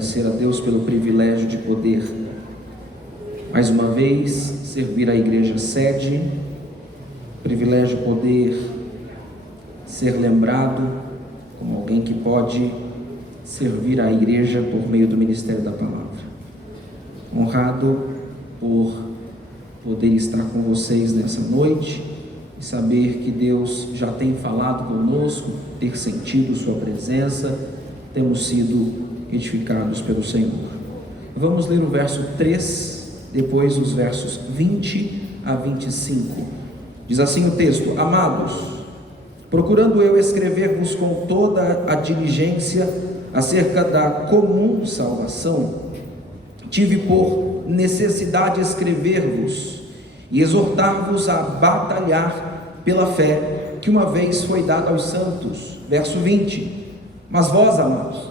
agradecer a Deus pelo privilégio de poder, mais uma vez, servir a igreja sede, privilégio de poder ser lembrado como alguém que pode servir a igreja por meio do ministério da palavra. Honrado por poder estar com vocês nessa noite e saber que Deus já tem falado conosco, ter sentido sua presença, temos sido edificados pelo Senhor. Vamos ler o verso 3, depois os versos 20 a 25. Diz assim o texto: Amados, procurando eu escrever-vos com toda a diligência acerca da comum salvação, tive por necessidade escrever-vos e exortar-vos a batalhar pela fé que uma vez foi dada aos santos. Verso 20: Mas vós, amados,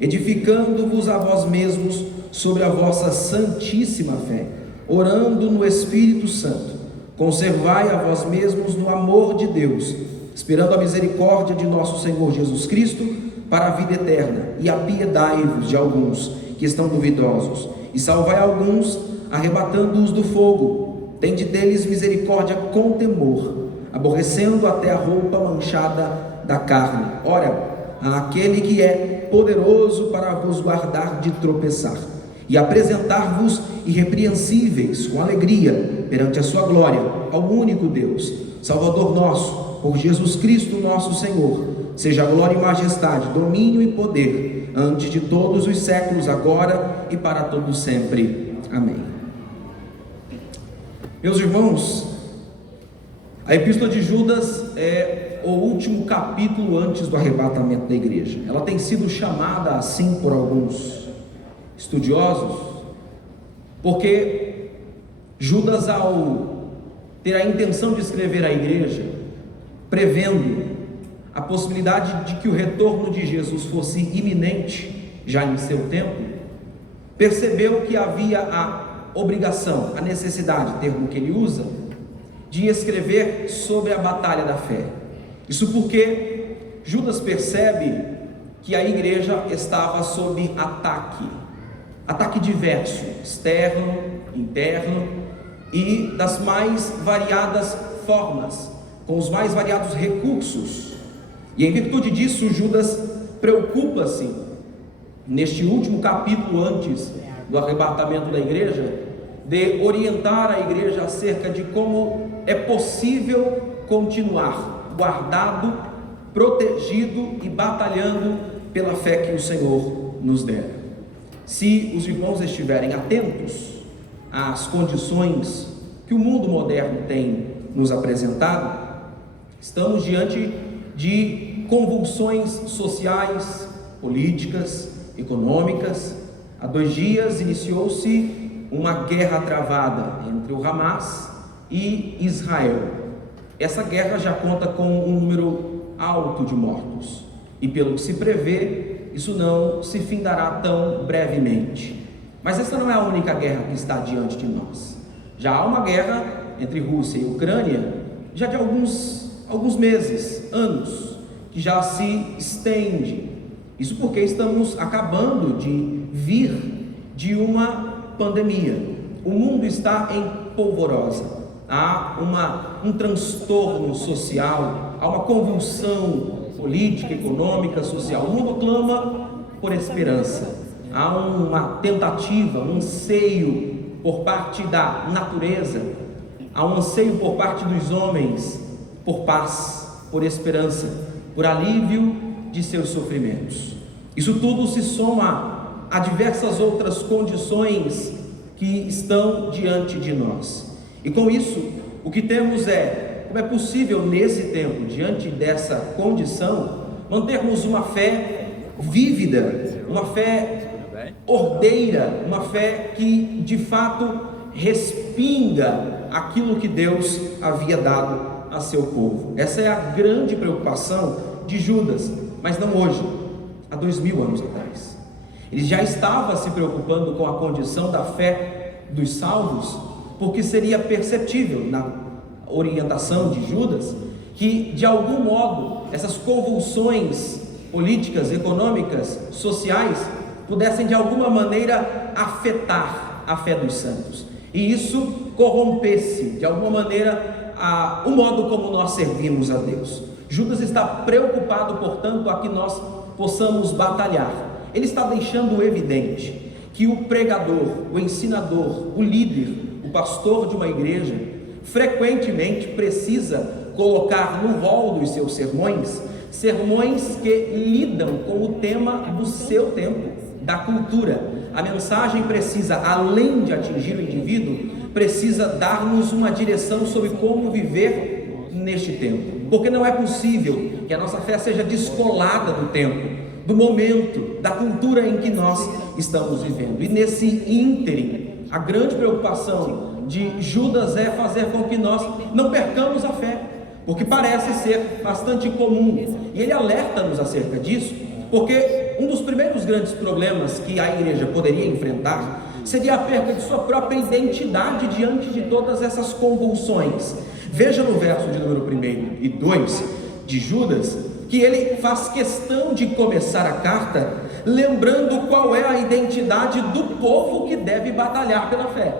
edificando-vos a vós mesmos sobre a vossa santíssima fé, orando no Espírito Santo, conservai a vós mesmos no amor de Deus, esperando a misericórdia de nosso Senhor Jesus Cristo para a vida eterna, e apiedai-vos de alguns que estão duvidosos, e salvai alguns, arrebatando-os do fogo. Tende deles misericórdia com temor, aborrecendo até a roupa manchada da carne. Ora, àquele que é poderoso para vos guardar de tropeçar, e apresentar-vos irrepreensíveis com alegria perante a sua glória, ao único Deus, Salvador nosso, por Jesus Cristo nosso Senhor, seja glória e majestade, domínio e poder, antes de todos os séculos, agora e para todos sempre. Amém. Meus irmãos, a Epístola de Judas é o último capítulo antes do arrebatamento da igreja. Ela tem sido chamada assim por alguns estudiosos, porque Judas, ao ter a intenção de escrever à igreja, prevendo a possibilidade de que o retorno de Jesus fosse iminente já em seu tempo, percebeu que havia a obrigação, a necessidade, termo que ele usa, de escrever sobre a batalha da fé. Isso porque Judas percebe que a igreja estava sob ataque diverso, externo, interno, e das mais variadas formas, com os mais variados recursos. E em virtude disso, Judas preocupa-se, neste último capítulo antes do arrebatamento da igreja, de orientar a igreja acerca de como é possível continuar guardado, protegido e batalhando pela fé que o Senhor nos dera. Se os irmãos estiverem atentos às condições que o mundo moderno tem nos apresentado, estamos diante de convulsões sociais, políticas, econômicas. Há 2 dias iniciou-se uma guerra travada entre o Hamas e Israel. Essa guerra já conta com um número alto de mortos, e pelo que se prevê, isso não se findará tão brevemente. Mas essa não é a única guerra que está diante de nós. Já há uma guerra entre Rússia e Ucrânia, já de alguns meses, anos, que já se estende. Isso porque estamos acabando de vir de uma pandemia. O mundo está em polvorosa. Há um transtorno social, há uma convulsão política, econômica, social. O mundo clama por esperança. Há uma tentativa, um anseio por parte da natureza, há um anseio por parte dos homens por paz, por esperança, por alívio de seus sofrimentos. Isso tudo se soma a diversas outras condições que estão diante de nós. E com isso, o que temos como é possível nesse tempo, diante dessa condição, mantermos uma fé vívida, uma fé ordeira, uma fé que de fato respinga aquilo que Deus havia dado a seu povo. Essa é a grande preocupação de Judas, mas não hoje, há 2000 anos atrás. Ele já estava se preocupando com a condição da fé dos salvos, porque seria perceptível na orientação de Judas que, de algum modo, essas convulsões políticas, econômicas, sociais pudessem de alguma maneira afetar a fé dos santos, e isso corrompesse de alguma maneira o modo como nós servimos a Deus. Judas está preocupado, portanto, a que nós possamos batalhar. Ele está deixando evidente que o pregador, o ensinador, o líder, o pastor de uma igreja, frequentemente precisa colocar no rol dos seus sermões que lidam com o tema do seu tempo, da cultura. A mensagem precisa, além de atingir o indivíduo, precisa dar-nos uma direção sobre como viver neste tempo, porque não é possível que a nossa fé seja descolada do tempo, do momento, da cultura em que nós estamos vivendo. E nesse ínterim, a grande preocupação de Judas é fazer com que nós não percamos a fé, porque parece ser bastante comum, e ele alerta-nos acerca disso, porque um dos primeiros grandes problemas que a igreja poderia enfrentar seria a perda de sua própria identidade diante de todas essas convulsões. Veja no verso de número 1 e 2 de Judas, que ele faz questão de começar a carta lembrando qual é a identidade do povo que deve batalhar pela fé.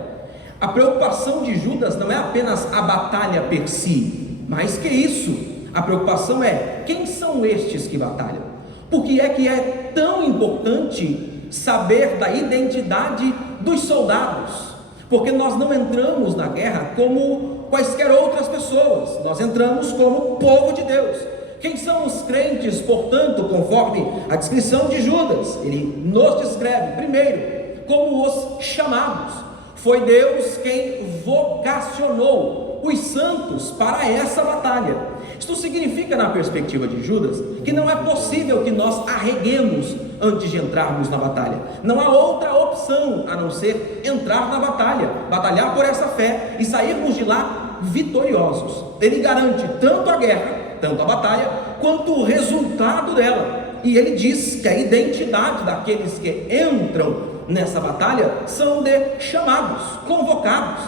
A preocupação de Judas não é apenas a batalha per si, mais que isso, a preocupação é: quem são estes que batalham? Por que é tão importante saber da identidade dos soldados? Porque nós não entramos na guerra como quaisquer outras pessoas, nós entramos como povo de Deus. Quem são os crentes, portanto, conforme a descrição de Judas? Ele nos descreve, primeiro, como os chamados. Foi Deus quem vocacionou os santos para essa batalha. Isto significa, na perspectiva de Judas, que não é possível que nós arreguemos antes de entrarmos na batalha. Não há outra opção a não ser entrar na batalha, batalhar por essa fé e sairmos de lá vitoriosos. Ele garante tanto a guerra, tanto a batalha, quanto o resultado dela. E ele diz que a identidade daqueles que entram nessa batalha são de chamados, convocados.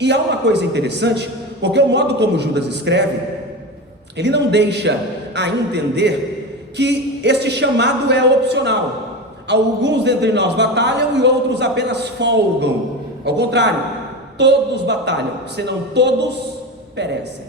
E há uma coisa interessante, porque o modo como Judas escreve, ele não deixa a entender que este chamado é opcional. Alguns dentre nós batalham e outros apenas folgam. Ao contrário, todos batalham, senão todos perecem.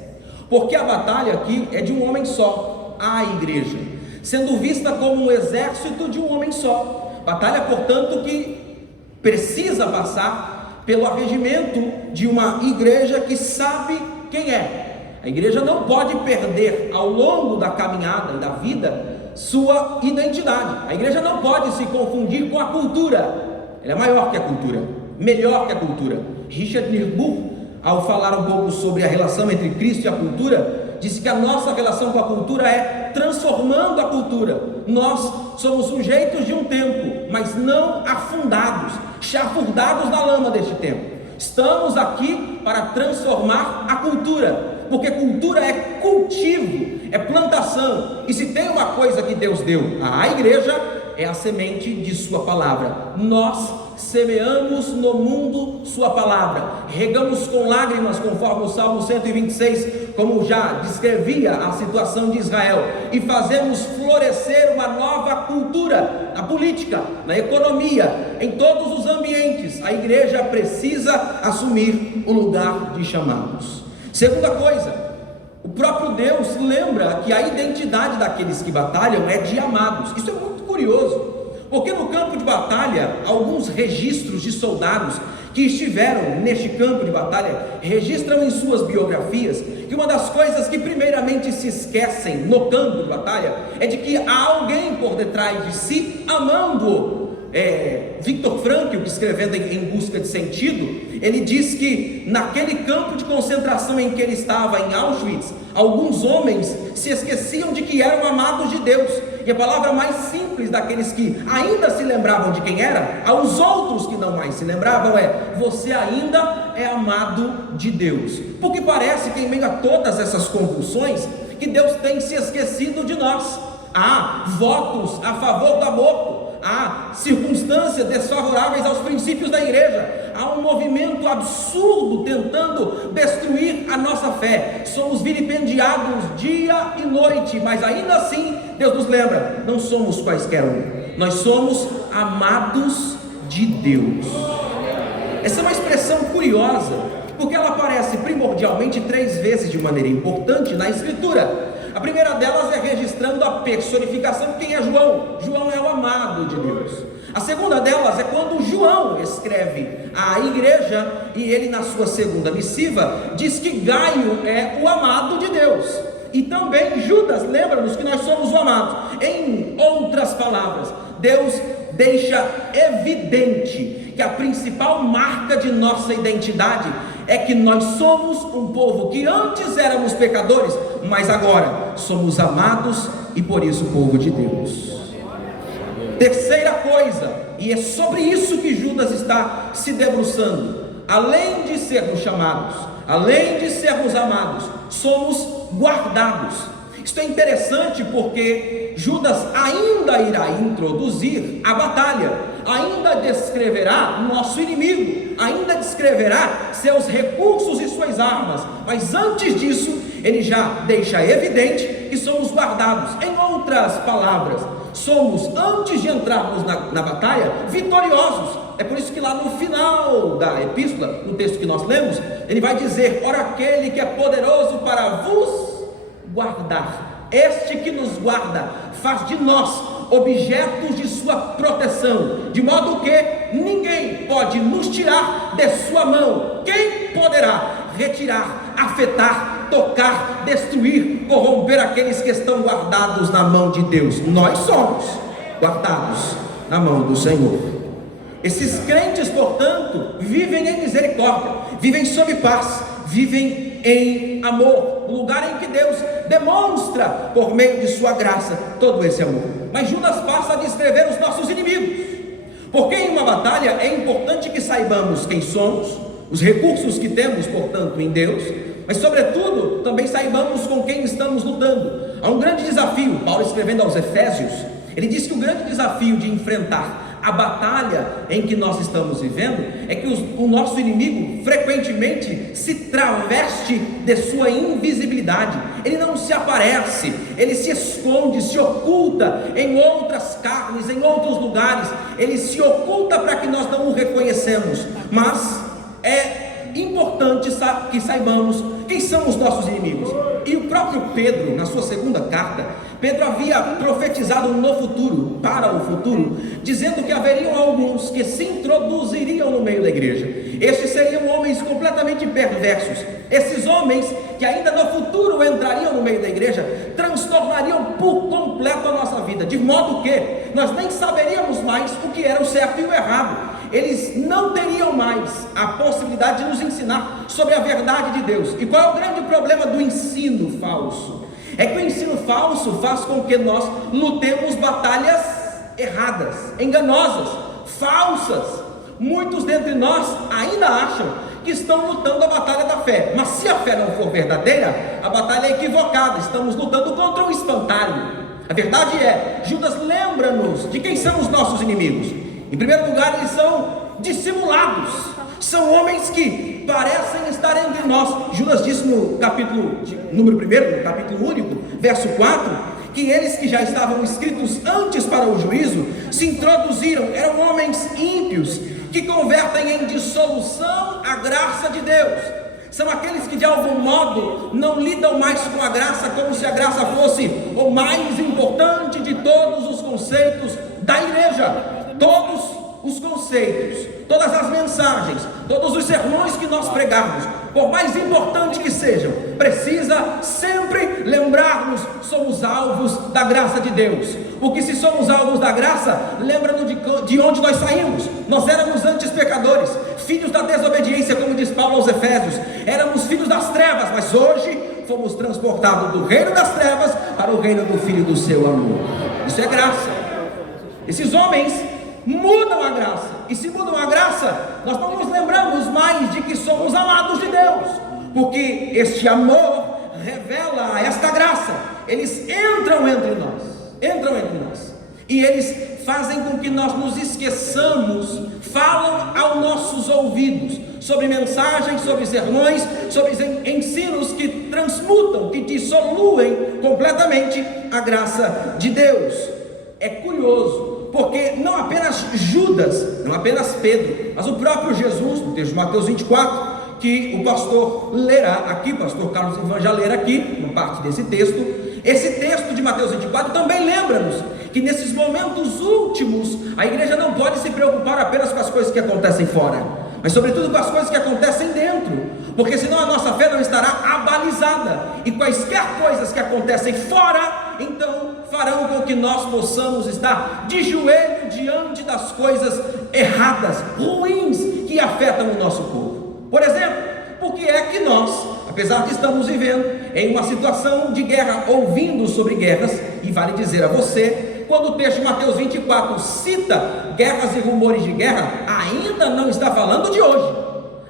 Porque a batalha aqui é de um homem só, a igreja, sendo vista como um exército de um homem só. Batalha, portanto, que precisa passar pelo arregimento de uma igreja que sabe quem é. A igreja não pode perder ao longo da caminhada e da vida sua identidade. A igreja não pode se confundir com a cultura. Ela é maior que a cultura, melhor que a cultura. Richard Niebuhr, ao falar um pouco sobre a relação entre Cristo e a cultura, disse que a nossa relação com a cultura é transformando a cultura. Nós somos sujeitos de um tempo, mas não afundados, chafurdados na lama deste tempo. Estamos aqui para transformar a cultura, porque cultura é cultivo, é plantação, e se tem uma coisa que Deus deu à igreja, é a semente de sua palavra. Nós semeamos no mundo sua palavra, regamos com lágrimas, conforme o Salmo 126, como já descrevia a situação de Israel, e fazemos florescer uma nova cultura, na política, na economia, em todos os ambientes. A igreja precisa assumir o lugar de chamados. Segunda coisa, o próprio Deus lembra que a identidade daqueles que batalham é de amados. Isso é muito curioso, porque no campo de batalha, alguns registros de soldados que estiveram neste campo de batalha registram em suas biografias que uma das coisas que primeiramente se esquecem no campo de batalha é de que há alguém por detrás de si amando-o. Viktor Frankl, escrevendo em Busca de Sentido, ele diz que naquele campo de concentração em que ele estava, em Auschwitz, alguns homens se esqueciam de que eram amados de Deus, e a palavra mais simples daqueles que ainda se lembravam de quem era, aos outros que não mais se lembravam, é: você ainda é amado de Deus. Porque parece que em meio a todas essas convulsões, que Deus tem se esquecido de nós. Há votos a favor do aborto, há circunstâncias desfavoráveis aos princípios da igreja, há um movimento absurdo tentando destruir a nossa fé, somos vilipendiados dia e noite, mas ainda assim Deus nos lembra: não somos quaisquer um, nós somos amados de Deus. Essa é uma expressão curiosa, porque ela aparece primordialmente 3 vezes de maneira importante na Escritura. A primeira delas é registrando a personificação de quem é João. João é o amado de Deus. A segunda delas é quando João escreve à igreja, e ele, na sua segunda missiva, diz que Gaio é o amado de Deus. E também Judas lembra-nos que nós somos o amado. Em outras palavras, Deus deixa evidente que a principal marca de nossa identidade é que nós somos um povo que antes éramos pecadores, mas agora somos amados e por isso povo de Deus. Terceira coisa, e é sobre isso que Judas está se debruçando: além de sermos chamados, além de sermos amados, somos guardados. Isto é interessante porque Judas ainda irá introduzir a batalha, ainda descreverá nosso inimigo, ainda descreverá seus recursos e suas armas, mas antes disso, ele já deixa evidente que somos guardados. Em outras palavras, somos, antes de entrarmos na batalha, vitoriosos. É por isso que lá no final da epístola, no texto que nós lemos, ele vai dizer: ora, aquele que é poderoso para vos guardar, este que nos guarda, faz de nós objetos de sua proteção, de modo que ninguém pode nos tirar de sua mão. Quem poderá retirar, afetar, tocar, destruir, corromper aqueles que estão guardados na mão de Deus? Nós somos guardados na mão do Senhor. Esses crentes, portanto, vivem em misericórdia, vivem sob paz, vivem em amor, lugar em que Deus demonstra, por meio de sua graça, todo esse amor. Mas Judas passa a descrever os nossos inimigos, porque em uma batalha é importante que saibamos quem somos, os recursos que temos, portanto, em Deus, mas sobretudo também saibamos com quem estamos lutando. Há um grande desafio. Paulo, escrevendo aos Efésios, ele diz que o grande desafio de enfrentar a batalha em que nós estamos vivendo é que o nosso inimigo frequentemente se traveste de sua invisibilidade. Ele não se aparece, ele se esconde, se oculta em outras carnes, em outros lugares. Ele se oculta para que nós não o reconhecemos. Mas é importante que saibamos quem são os nossos inimigos. E o próprio Pedro, na sua segunda carta, Pedro havia profetizado no futuro, para o futuro, dizendo que haveriam alguns que se introduziriam no meio da igreja. Estes seriam homens completamente perversos. Esses homens que ainda no futuro entrariam no meio da igreja, transtornariam por completo a nossa vida, de modo que nós nem saberíamos mais o que era o certo e o errado. Eles não teriam mais a possibilidade de nos ensinar sobre a verdade de Deus. E qual é o grande problema do ensino falso? É que o ensino falso faz com que nós lutemos batalhas erradas, enganosas, falsas. Muitos dentre nós ainda acham que estão lutando a batalha da fé, mas se a fé não for verdadeira, a batalha é equivocada. Estamos lutando contra um espantalho. A verdade é, Judas lembra-nos de quem são os nossos inimigos. Em primeiro lugar, eles são dissimulados, são homens que parecem estar entre nós. Judas disse no capítulo número 1, no capítulo único, verso 4, que eles que já estavam escritos antes para o juízo, se introduziram, eram homens ímpios, que convertem em dissolução a graça de Deus. São aqueles que de algum modo não lidam mais com a graça, como se a graça fosse o mais importante de todos os conceitos da igreja. Todos os conceitos, todas as mensagens, todos os sermões que nós pregarmos, por mais importante que sejam, precisa sempre lembrarmos: somos alvos da graça de Deus. Porque se somos alvos da graça, lembra-nos de onde nós saímos. Nós éramos antes pecadores, filhos da desobediência, como diz Paulo aos Efésios. Éramos filhos das trevas, mas hoje fomos transportados do reino das trevas para o reino do Filho do seu amor. Isso é graça. Esses homens mudam a graça, e se mudam a graça, nós não nos lembramos mais de que somos amados de Deus, porque este amor revela esta graça. Eles entram entre nós, e eles fazem com que nós nos esqueçamos, falam aos nossos ouvidos sobre mensagens, sobre sermões, sobre ensinos que transmutam, que dissoluem completamente a graça de Deus. É curioso, porque não apenas Judas, não apenas Pedro, mas o próprio Jesus, no texto de Mateus 24, que o pastor lerá aqui, o pastor Carlos Ivan já lerá aqui, uma parte desse texto. Esse texto de Mateus 24 também lembra-nos que nesses momentos últimos, a igreja não pode se preocupar apenas com as coisas que acontecem fora, mas sobretudo com as coisas que acontecem dentro, porque senão a nossa fé não estará abalizada, e quaisquer coisas que acontecem fora, então farão com que nós possamos estar de joelho diante das coisas erradas, ruins, que afetam o nosso povo. Por exemplo, por que é que nós, apesar de estarmos vivendo em uma situação de guerra, ouvindo sobre guerras, e vale dizer a você, quando o texto de Mateus 24 cita guerras e rumores de guerra, ainda não está falando de hoje,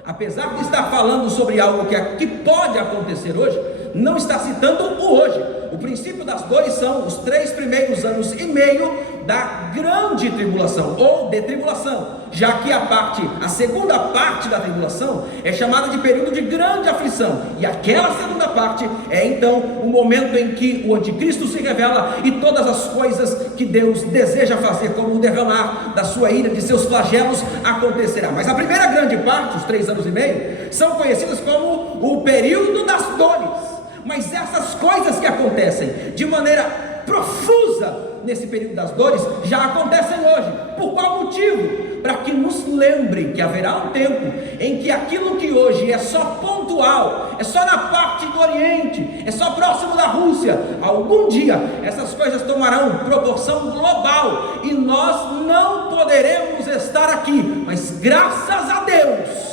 apesar de estar falando sobre algo que pode acontecer hoje, não está citando o hoje. O princípio das dores são os 3 primeiros anos e meio da grande tribulação, ou de tribulação, já que a segunda parte da tribulação é chamada de período de grande aflição, e aquela segunda parte é então o momento em que o anticristo se revela, e todas as coisas que Deus deseja fazer, como o derramar da sua ira, de seus flagelos, acontecerá. Mas a primeira grande parte, os 3 anos e meio, são conhecidas como o período das dores. Mas essas coisas que acontecem de maneira profusa nesse período das dores, já acontecem hoje. Por qual motivo? Para que nos lembrem que haverá um tempo em que aquilo que hoje é só pontual, é só na parte do Oriente, é só próximo da Rússia, algum dia essas coisas tomarão proporção global, e nós não poderemos estar aqui, mas graças a Deus,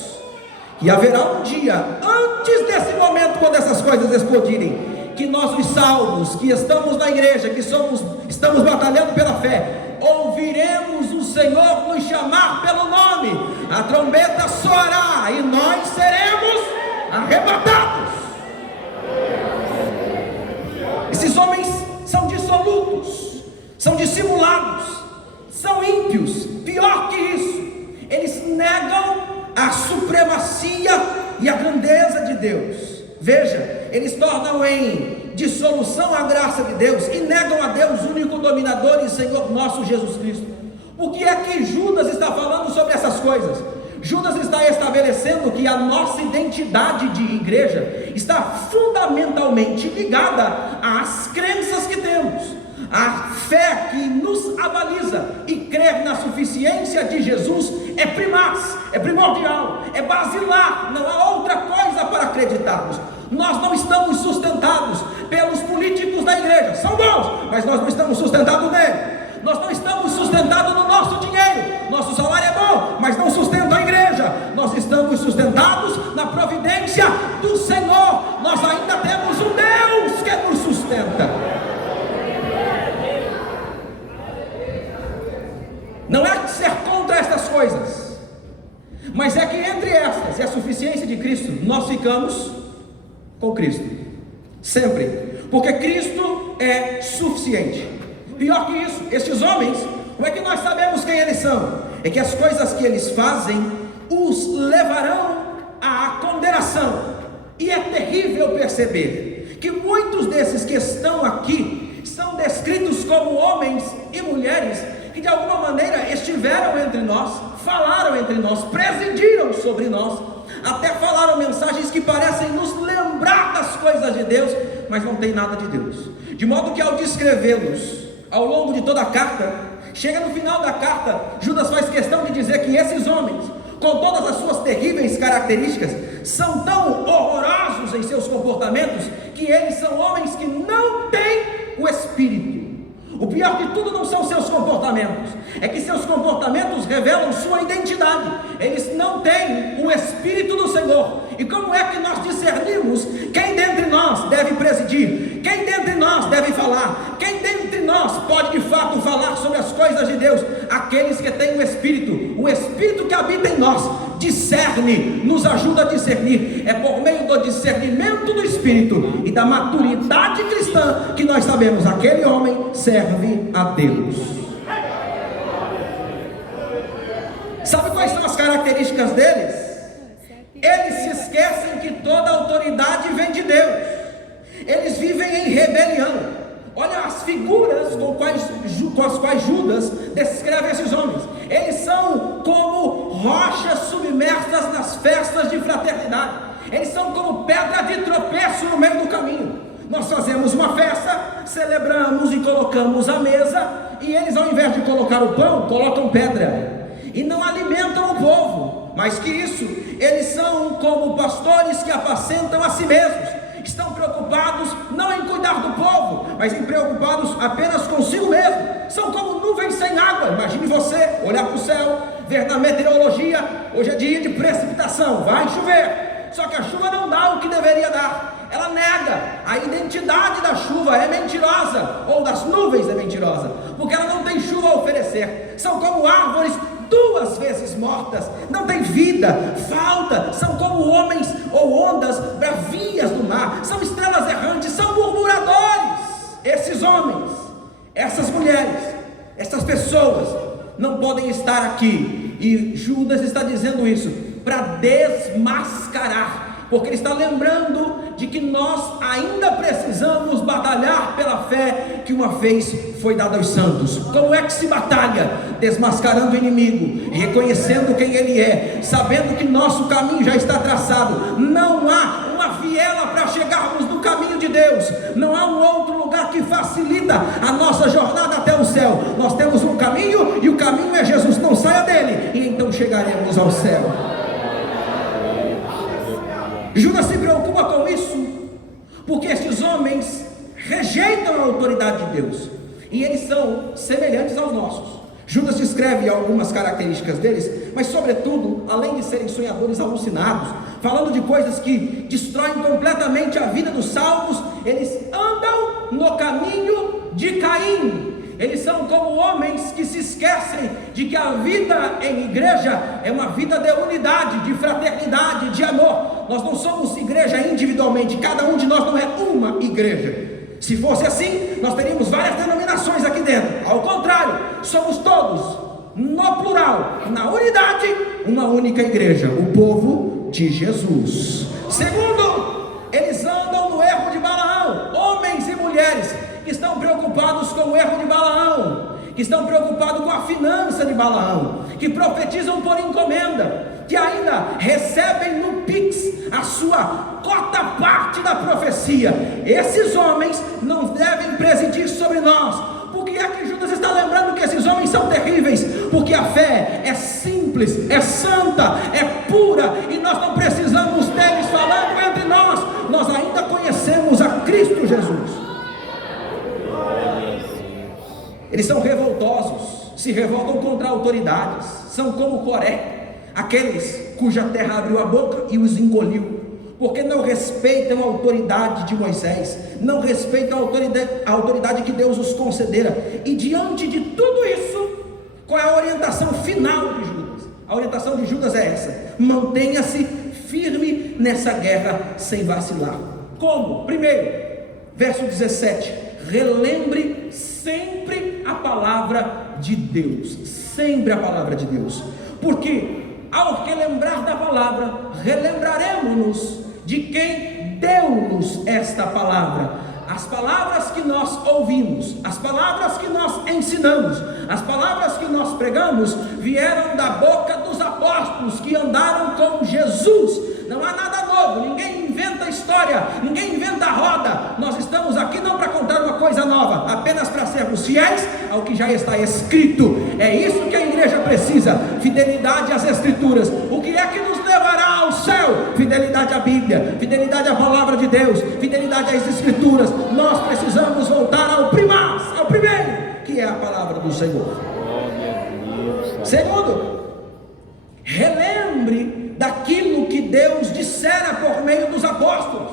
e haverá um dia, antes desse momento, quando essas coisas explodirem, que nós os salvos, que estamos na igreja, que estamos batalhando pela fé, ouviremos o Senhor nos chamar pelo nome, a trombeta soará, e nós seremos arrebatados. Esses homens são dissolutos, são dissimulados, são ímpios. Pior que isso, eles negam a supremacia e a grandeza de Deus. Veja, eles tornam em dissolução a graça de Deus e negam a Deus, único dominador e Senhor nosso Jesus Cristo. O que é que Judas está falando sobre essas coisas? Judas está estabelecendo que a nossa identidade de igreja está fundamentalmente ligada às crenças que temos, a fé que nos abaliza, e crer na suficiência de Jesus é primaz, é primordial, é basilar, não há outra coisa para acreditarmos. Nós não estamos sustentados pelos políticos da igreja, são bons, mas nós não estamos sustentados nele. Nós não estamos sustentados no nosso dinheiro, nosso salário é bom, mas não sustenta a igreja. Nós estamos sustentados na providência do Senhor. Nós ainda temos um Deus que nos sustenta. Não é ser contra estas coisas, mas é que entre estas e a suficiência de Cristo, nós ficamos com Cristo, sempre, porque Cristo é suficiente. Pior que isso, estes homens, como é que nós sabemos quem eles são? É que as coisas que eles fazem os levarão à condenação, e é terrível perceber que muitos desses que estão aqui são descritos como homens e mulheres que de alguma maneira estiveram entre nós, falaram entre nós, presidiram sobre nós, até falaram mensagens que parecem nos lembrar das coisas de Deus, mas não tem nada de Deus, de modo que ao descrevê-los ao longo de toda a carta, chega no final da carta, Judas faz questão de dizer que esses homens, com todas as suas terríveis características, são tão horrorosos em seus comportamentos, que eles são homens que não têm o Espírito. O pior de tudo não são seus comportamentos, é que seus comportamentos revelam sua identidade. Eles não têm o Espírito do Senhor. E como é que nós discernimos quem dentre nós deve presidir, quem dentre nós deve falar, quem dentre nós pode de fato falar sobre as coisas de Deus? Aqueles que têm o Espírito que habita em nós, discerne, nos ajuda a discernir. É por meio do discernimento do Espírito e da maturidade cristã que nós sabemos, aquele homem serve a Deus. Sabe quais são as características deles? Eles se esquecem que toda autoridade vem de Deus. Eles vivem em rebelião. Olha as figuras com as quais Judas descreve esses homens. Eles são como rochas submersas nas festas de fraternidade. Eles são como pedra de tropeço no meio do caminho. Nós fazemos uma festa, celebramos e colocamos a mesa, e eles, ao invés de colocar o pão, colocam pedra e não alimentam o povo. Mais que isso, eles são como pastores que apacentam a si mesmos. Estão preocupados não em cuidar do povo, mas em preocupados apenas consigo mesmo. São como nuvens sem água. Imagine você olhar para o céu, ver na meteorologia: hoje é dia de precipitação, vai chover. Só que a chuva não dá o que deveria dar. Ela nega. A identidade da chuva é mentirosa, ou das nuvens é mentirosa, porque ela não tem chuva a oferecer. São como árvores 2 vezes mortas, não tem vida, falta. São como homens ou ondas bravias do mar, são estrelas errantes, são murmuradores. Esses homens, essas mulheres, essas pessoas não podem estar aqui, e Judas está dizendo isso para desmascarar, porque ele está lembrando de que nós ainda precisamos batalhar pela fé que uma vez foi dada aos santos. Como é que se batalha? Desmascarando o inimigo, reconhecendo quem ele é, sabendo que nosso caminho já está traçado. Não há uma viela para chegarmos no caminho de Deus, não há um outro lugar que facilita a nossa jornada até o céu. Nós temos um caminho, e o caminho é Jesus. Não saia dele, e então chegaremos ao céu. Judas se preocupa com isso, porque esses homens rejeitam a autoridade de Deus, e eles são semelhantes aos nossos. Judas descreve algumas características deles, mas sobretudo, além de serem sonhadores alucinados, falando de coisas que destroem completamente a vida dos salvos, eles andam no caminho de Caim. Eles são como homens que se esquecem de que a vida em igreja é uma vida de unidade, de fraternidade, de amor. Nós não somos igreja individualmente, cada um de nós não é uma igreja. Se fosse assim, nós teríamos várias denominações aqui dentro. Ao contrário, somos todos, no plural, na unidade, uma única igreja, o povo de Jesus. Segundo, eles andam no erro de Balaão. Homens e mulheres que estão preocupados com o erro de Balaão, que estão preocupados com a finança de Balaão, que profetizam por encomenda, que ainda recebem no Pix a sua cota parte da profecia. Esses homens não devem presidir sobre nós. Por que é que Judas está lembrando que esses homens são terríveis? Porque a fé é simples, é santa, é pura, e nós não precisamos deles falando entre nós. Nós ainda conhecemos a Cristo Jesus. Eles são revoltosos, se revoltam contra autoridades, são como Coré, aqueles cuja terra abriu a boca e os engoliu, porque não respeitam a autoridade de Moisés, não respeitam a autoridade que Deus os concedera. E diante de tudo isso, qual é a orientação final de Judas? A orientação de Judas é essa: mantenha-se firme nessa guerra sem vacilar. Como? Primeiro, verso 17: relembre sempre a palavra de Deus, sempre a palavra de Deus, porque ao relembrar da palavra, relembraremos-nos de quem deu-nos esta palavra. As palavras que nós ouvimos, as palavras que nós ensinamos, as palavras que nós pregamos, vieram da boca dos apóstolos que andaram com Jesus. Não há nada novo, ninguém inventa história, ninguém inventa roda. Nós estamos aqui não para contar uma coisa nova, apenas para sermos fiéis ao que já está escrito. É isso que a igreja precisa: fidelidade às escrituras. O que é que nos levará ao céu? Fidelidade à Bíblia, fidelidade à palavra de Deus, fidelidade às escrituras. Nós precisamos voltar ao primeiro, que é a palavra do Senhor. Segundo, relembre daquilo que Deus dissera por meio dos apóstolos,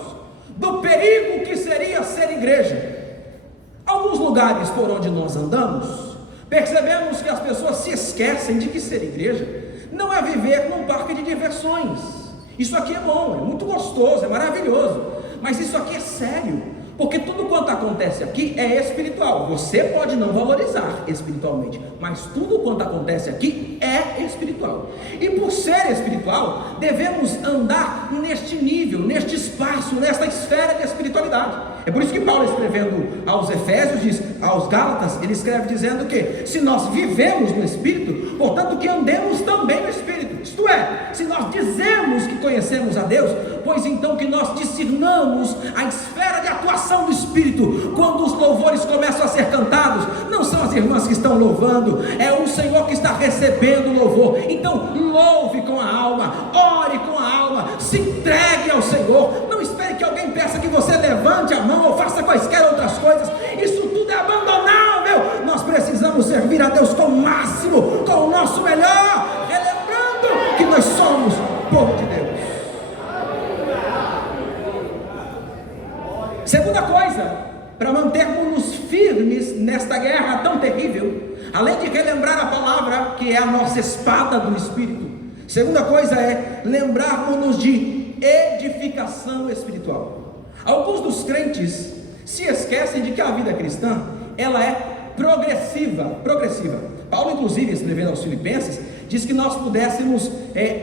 do perigo que seria ser igreja. Alguns lugares por onde nós andamos, percebemos que as pessoas se esquecem de que ser igreja não é viver num parque de diversões. Isso aqui é bom, é muito gostoso, é maravilhoso, mas isso aqui é sério, Porque tudo quanto acontece aqui é espiritual. Você pode não valorizar espiritualmente, mas tudo quanto acontece aqui é espiritual. E por ser espiritual, devemos andar neste nível, neste espaço, nesta esfera de espiritualidade. É por isso que Paulo, escrevendo aos Efésios, aos Gálatas, ele escreve dizendo que se nós vivemos no Espírito, portanto que andemos também no Espírito. Isto é, se nós dizemos que conhecemos a Deus, pois então que nós discernamos a esfera de atuação do Espírito. Quando os louvores começam a ser cantados, não são as irmãs que estão louvando, é o Senhor que está recebendo o louvor. Então louve com a alma, ore com a alma, se entregue ao Senhor. Não espere que alguém peça que você levante a mão ou faça quaisquer outras coisas. Isso tudo é abandonável. Nós precisamos servir a Deus com o máximo, com o nosso melhor, relembrando que nós somos povo de Deus. Segunda coisa, para mantermos-nos firmes nesta guerra tão terrível, além de relembrar a palavra que é a nossa espada do Espírito, segunda coisa é lembrarmos-nos de edificação espiritual. Alguns dos crentes se esquecem de que a vida cristã, ela é progressiva. Paulo, inclusive, escrevendo aos Filipenses, diz que nós pudéssemos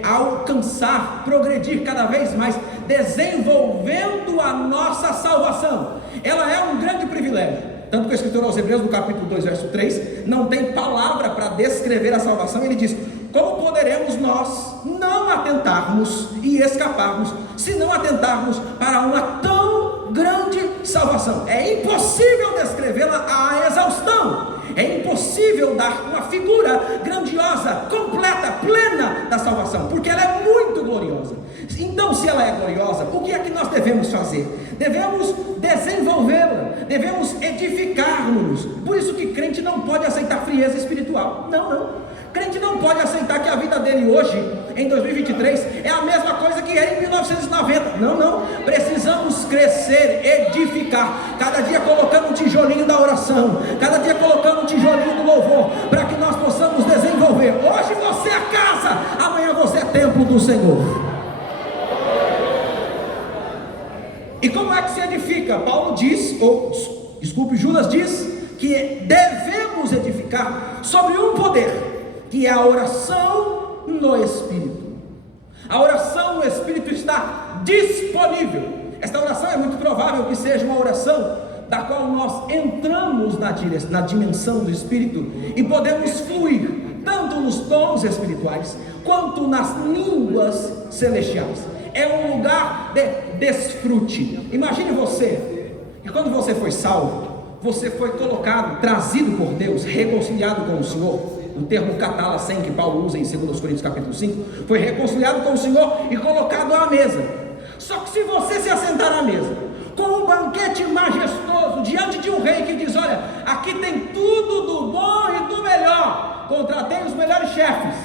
alcançar, progredir cada vez mais, desenvolvendo a nossa salvação. Ela é um grande privilégio, tanto que o escritor aos Hebreus, no capítulo 2, verso 3, não tem palavra para descrever a salvação. Ele diz: como poderemos nós não atentarmos e escaparmos, se não atentarmos para uma tão grande salvação? É impossível descrevê-la à exaustão. É impossível dar uma figura grandiosa, completa, plena da salvação, porque ela é muito gloriosa. Então, se ela é gloriosa, o que é que nós devemos fazer? Devemos desenvolvê-la, devemos edificar-nos. Por isso que crente não pode aceitar frieza espiritual. Não. Crente não pode aceitar que a vida dele hoje, em 2023, é a mesma coisa que era em 1990. Não. Precisamos crescer, edificar, cada dia colocando um tijolinho da oração, cada dia colocando um tijolinho do louvor, para que nós possamos desenvolver. Hoje você é casa, amanhã você é templo do Senhor. E como é que se edifica? Judas diz que devemos edificar sobre um poder, que é a oração no Espírito. A oração no Espírito está disponível. Esta oração é muito provável que seja uma oração da qual nós entramos na dimensão do Espírito e podemos fluir tanto nos dons espirituais quanto nas línguas celestiais. É um lugar de desfrute. Imagine você, que quando você foi salvo, você foi colocado, trazido por Deus, reconciliado com o Senhor. O termo catalasem que Paulo usa em 2 Coríntios capítulo 5, foi reconciliado com o Senhor e colocado à mesa. Só que se você se assentar à mesa, com um banquete majestoso, diante de um rei que diz: olha, aqui tem tudo do bom e do melhor, contratei os melhores chefes,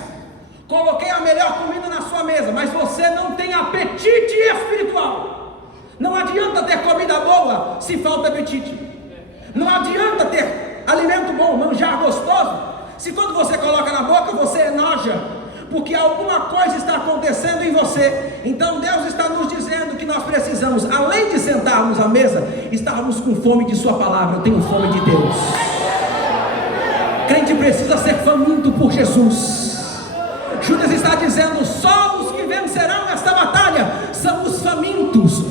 coloquei a melhor comida na sua mesa, mas você não tem apetite espiritual. Não adianta ter comida boa se falta apetite. Não adianta ter alimento bom, manjar gostoso, se quando você coloca na boca você enoja, porque alguma coisa está acontecendo em você. Então Deus está nos dizendo que nós precisamos, além de sentarmos à mesa, estarmos com fome de sua palavra. Eu tenho fome de Deus. Crente precisa ser faminto por Jesus. Judas está dizendo: só os que vencerão esta batalha são os famintos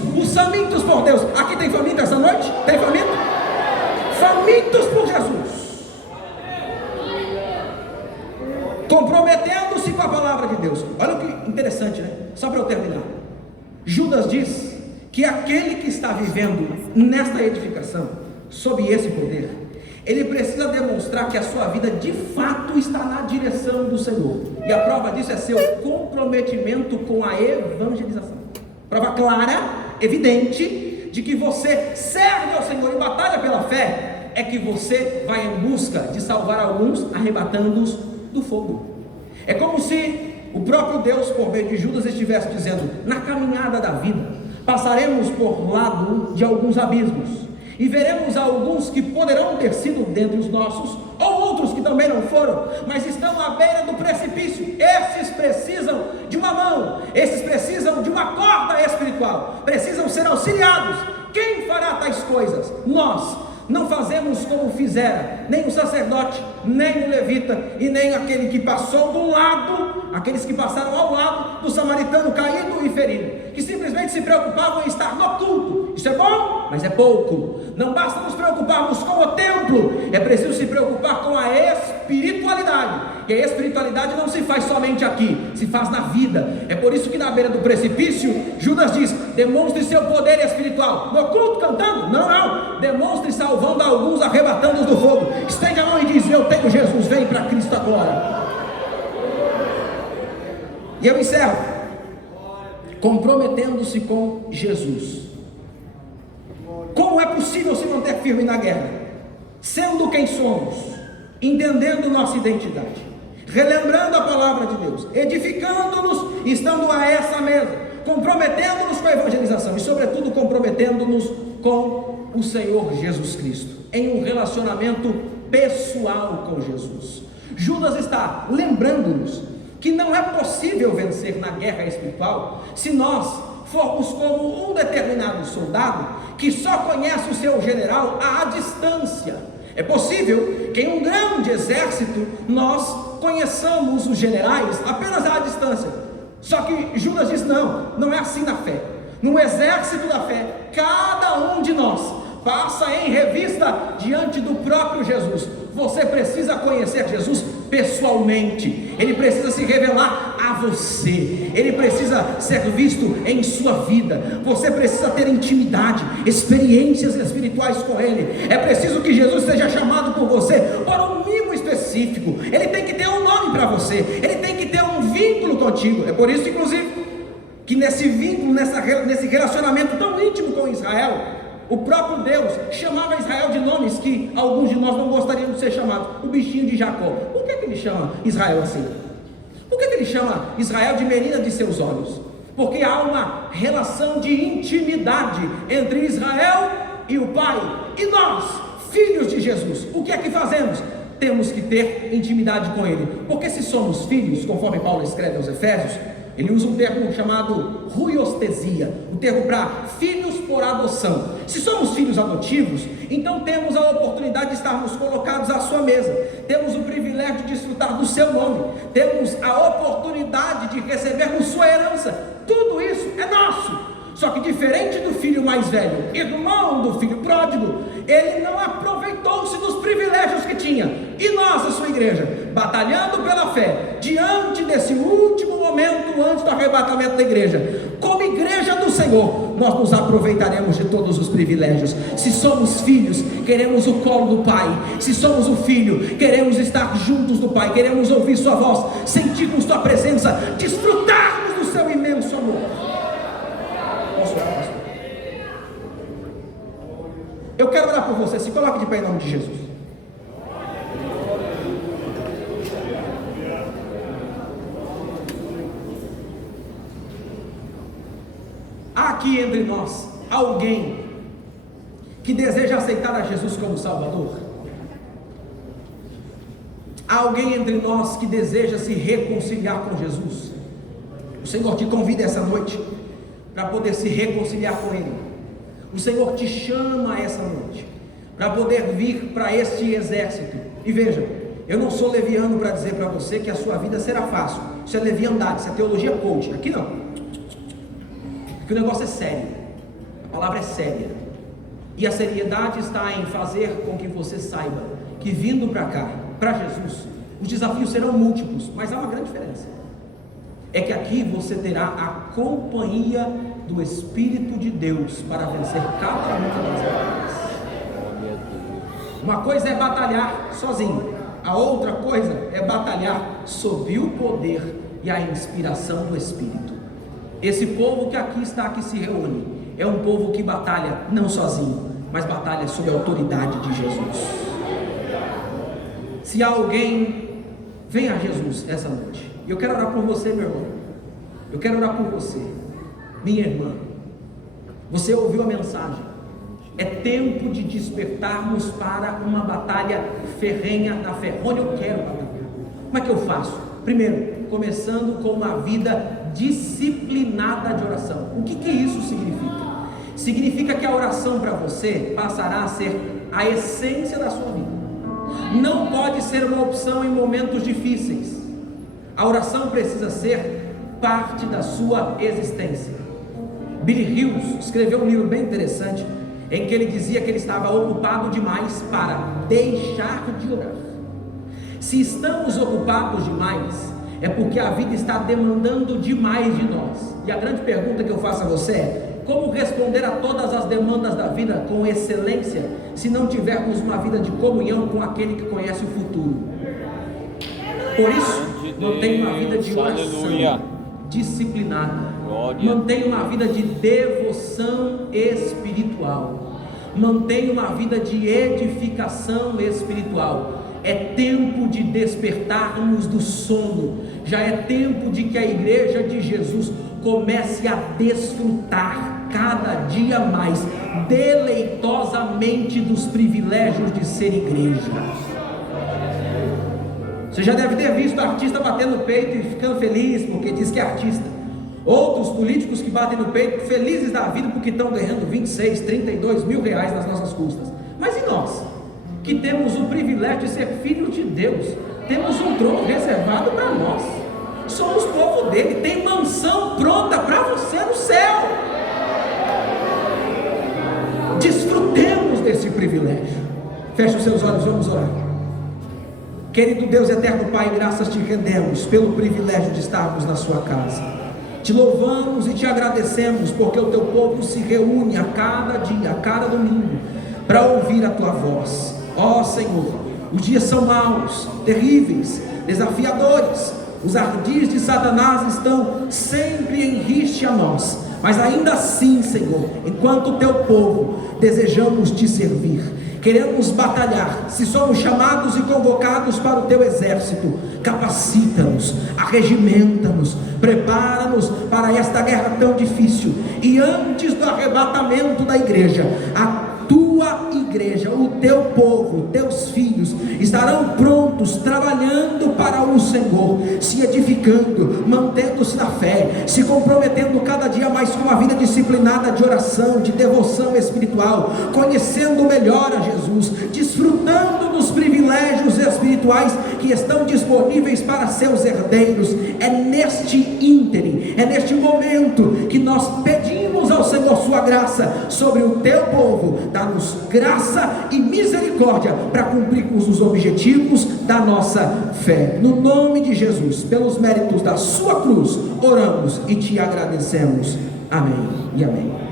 por Deus. Aqui tem faminto essa noite? Tem faminto? Famintos por Jesus, comprometendo-se com a palavra de Deus. Olha o que interessante, né? Só para eu terminar, Judas diz que aquele que está vivendo nesta edificação, sob esse poder, ele precisa demonstrar que a sua vida de fato está na direção do Senhor. E a prova disso é seu comprometimento com a evangelização. Prova clara, evidente, de que você serve ao Senhor e batalha pela fé, é que você vai em busca de salvar alguns, arrebatando-os do fogo. É como se o próprio Deus, por meio de Judas, estivesse dizendo: na caminhada da vida, passaremos por lado de alguns abismos, e veremos alguns que poderão ter sido dentre os nossos, ou outros que também não foram, mas estão à beira do precipício. Esses precisam de uma mão, esses precisam de uma corda espiritual, precisam ser auxiliados. Quem fará tais coisas? façamos como fizera nem o sacerdote, nem o levita, e nem aquele que passou do lado, aqueles que passaram ao lado do samaritano caído e ferido, que simplesmente se preocupavam em estar no culto. Isso é bom, mas é pouco. Não basta nos preocuparmos com o templo, é preciso se preocupar com a espiritualidade. E a espiritualidade não se faz somente aqui, se faz na vida. É por isso que na beira do precipício, Judas diz: demonstre seu poder espiritual. No culto cantando? Não. Demonstre salvando alguns, arrebatando-os do fogo. Estende a mão e diz: eu tenho Jesus, vem para Cristo agora. E eu encerro comprometendo-se com Jesus. Como é possível se manter firme na guerra? Sendo quem somos, entendendo nossa identidade, relembrando a palavra de Deus, edificando-nos, estando a essa mesa, comprometendo-nos com a evangelização e sobretudo comprometendo-nos com o Senhor Jesus Cristo, em um relacionamento pessoal com Jesus. Judas está lembrando-nos que não é possível vencer na guerra espiritual se nós formos como um determinado soldado que só conhece o seu general à distância. É possível que em um grande exército nós conheçamos os generais apenas à distância. Só que Judas diz: não é assim na fé. No exército da fé, cada um de nós passa em revista diante do próprio Jesus. Você precisa conhecer Jesus pessoalmente, Ele precisa se revelar a você, Ele precisa ser visto em sua vida, você precisa ter intimidade, experiências espirituais com Ele. É preciso que Jesus seja chamado por você por um mimo específico, Ele tem que ter um nome para você, Ele tem que ter um vínculo contigo. É por isso, inclusive, que nesse vínculo, nesse relacionamento tão íntimo com Israel, o próprio Deus chamava Israel de nomes que alguns de nós não gostariam de ser chamados. O bichinho de Jacó. Por que ele chama Israel assim? Por que ele chama Israel de menina de seus olhos? Porque há uma relação de intimidade entre Israel e o Pai. E nós, filhos de Jesus, o que é que fazemos? Temos que ter intimidade com Ele. Porque se somos filhos, conforme Paulo escreve aos Efésios, ele usa um termo chamado ruiostesia, um termo para filhos por adoção. Se somos filhos adotivos, então temos a oportunidade de estarmos colocados à sua mesa, temos o privilégio de desfrutar do seu nome, temos a oportunidade de recebermos sua herança. Tudo isso é nosso. Só que diferente do filho mais velho, irmão do filho pródigo, ele não aproveitou-se dos privilégios que tinha. E nós, a sua igreja, batalhando pela fé, diante desse último momento antes do arrebatamento da igreja, como igreja do Senhor, nós nos aproveitaremos de todos os privilégios. Se somos filhos, queremos o colo do Pai. Se somos o filho, queremos estar juntos do Pai, queremos ouvir sua voz, sentirmos sua presença, desfrutarmos do seu imenso amor. Eu quero orar por você. Se coloque de pé em nome de Jesus. Há aqui entre nós alguém que deseja aceitar a Jesus como Salvador? Há alguém entre nós que deseja se reconciliar com Jesus? O Senhor te convida essa noite para poder se reconciliar com Ele. O Senhor te chama essa noite para poder vir para este exército. E veja, eu não sou leviano para dizer para você que a sua vida será fácil. Isso é leviandade, isso é teologia coach. Aqui não. Aqui o negócio é sério. A palavra é séria. E a seriedade está em fazer com que você saiba que vindo para cá, para Jesus, os desafios serão múltiplos, mas há uma grande diferença. É que aqui você terá a companhia do Espírito de Deus para vencer cada uma das batalhas. Uma coisa é batalhar sozinho, a outra coisa é batalhar sob o poder e a inspiração do Espírito. Esse povo que aqui está, que se reúne, é um povo que batalha não sozinho, mas batalha sob a autoridade de Jesus. Se alguém vem a Jesus essa noite, eu quero orar por você, meu irmão. Eu quero orar por você, minha irmã. Você ouviu a mensagem. É tempo de despertarmos para uma batalha ferrenha da fé. Onde eu quero batalhar? Como é que eu faço? Primeiro, começando com uma vida disciplinada de oração. O que isso significa? Significa que a oração para você passará a ser a essência da sua vida. Não pode ser uma opção em momentos difíceis. A oração precisa ser parte da sua existência. Billy Hughes escreveu um livro bem interessante, em que ele dizia que ele estava ocupado demais para deixar de orar. Se estamos ocupados demais, é porque a vida está demandando demais de nós. E a grande pergunta que eu faço a você é: como responder a todas as demandas da vida com excelência, se não tivermos uma vida de comunhão com aquele que conhece o futuro? Por isso, mantenha uma vida de oração disciplinada, mantenha uma vida de devoção espiritual, mantenha uma vida de edificação espiritual. É tempo de despertarmos do sono, já é tempo de que a igreja de Jesus comece a desfrutar cada dia mais deleitosamente dos privilégios de ser igreja. Você já deve ter visto artista batendo no peito e ficando feliz porque diz que é artista. Outros políticos que batem no peito felizes da vida porque estão ganhando 26, 32 mil reais nas nossas custas. Mas e nós, que temos o privilégio de ser filhos de Deus? Temos um trono reservado para nós, somos povo dele, tem mansão pronta para você no céu. Desfrutemos desse privilégio. Feche os seus olhos, vamos orar. Querido Deus eterno Pai, graças te rendemos pelo privilégio de estarmos na sua casa. Te louvamos e te agradecemos porque o teu povo se reúne a cada dia, a cada domingo, para ouvir a tua voz. Ó Senhor, os dias são maus, terríveis, desafiadores. Os ardis de Satanás estão sempre em riste a nós, mas ainda assim, Senhor, enquanto o teu povo desejamos te servir, queremos batalhar. Se somos chamados e convocados para o teu exército, capacita-nos, arregimenta-nos, prepara-nos para esta guerra tão difícil. E antes do arrebatamento da igreja, a tua igreja, o teu povo, teus filhos estarão prontos, trabalhando para o Senhor, se edificando, mantendo-se na fé, se comprometendo cada dia mais com uma vida disciplinada de oração, de devoção espiritual, conhecendo melhor a Jesus, desfrutando dos privilégios espirituais que estão disponíveis para seus herdeiros. É neste ínterim, é neste momento que nós pedimos ao Senhor sua graça sobre o teu povo. Dá-nos graça e misericórdia para cumprirmos os objetivos da nossa fé. No nome de Jesus, pelos méritos da sua cruz, oramos e te agradecemos. Amém e amém.